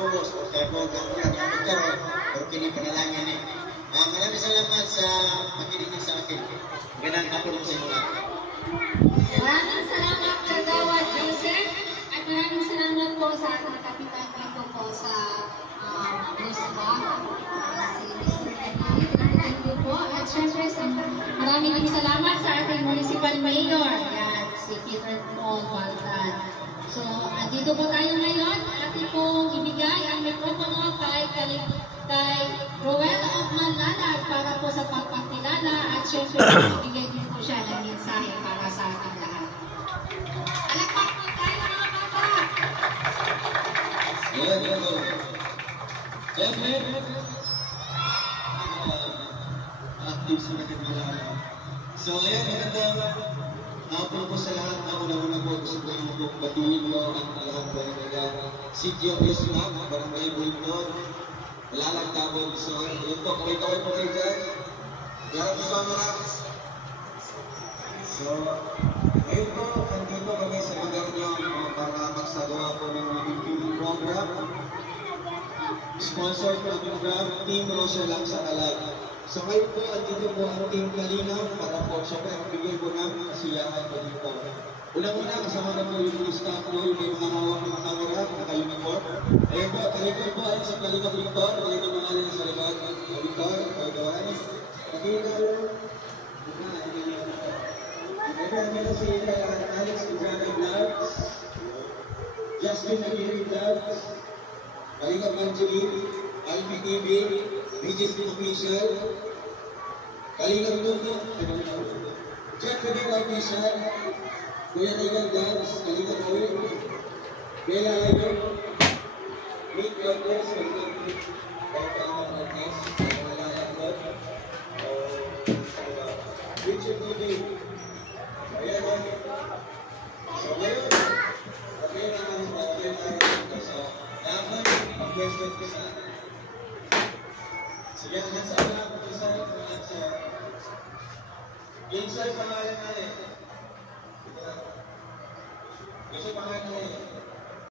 Lobos, o kaya po ang nagkaroon, o kinipanalangin ni. Maraming salamat sa pakinig sa akin. Magandang hapon mo sa inyo lahat. Maraming salamat, Kagawa Joseph, at maraming salamat po sa ating kapitan dito po sa Musba, si Mr. Edith. Thank you po. At syempre, maraming salamat sa ating municipal mayor, yan, si Peter Paul Baltan. So, andito po tayo ngayon. Ating pong ibigay ang mikropono kay Rowella of Manlalag para po sa pagpapakilala at syempre ibigay din po siya ng mensahe para sa ating lahat. Alakpak po tayo mga bata! Hello. Siyempre, active sa natin mga alam. So, ayan, magandang hapon po sa lahat. Una-una po, gusto ko yung batiin mo ang lahat po ng City of Islam, Barangay Bulton, Lalag Tabog. So, yun po, kaway-kaway po kayo dyan. Yan po sa mga. So, ngayon po, andito kami sa lugar nyo para magsagawa po ng aming program. Sponsor po ang program, Team Rosa lang sa Alag. So ngayon po, andito po ang Team Kalinaw para po siyempre ang bigay po namin kasiyahan po dito. Unang-una, kasama na po yung staff po, yung may mga hawak ng camera, naka-uniform. Ayun po, kalikod po, ayun sa Kalinaw Victor, ayun yung mga alin sa likod. Victor, pagkawan. Kalinaw, Ayun si Alex Ibrana Vlogs, Justin Aguirre Vlogs, Kalingap Angeline, Alpi TV, Regis Official, Kalingap Tuto, Jack Kadira Official, Kuya Regal Vlogs, Kalingap Oil, Bella Idol, Nick Lopez, Kalingap Marquez, Kalingap Vlog, Richard TV. Ayan o. So ngayon, okay na dito. So, dapat mag-question ko sa atin. Sige, hanggang saan na ako sa answer. Inside pangalan natin. Inside pangalan natin.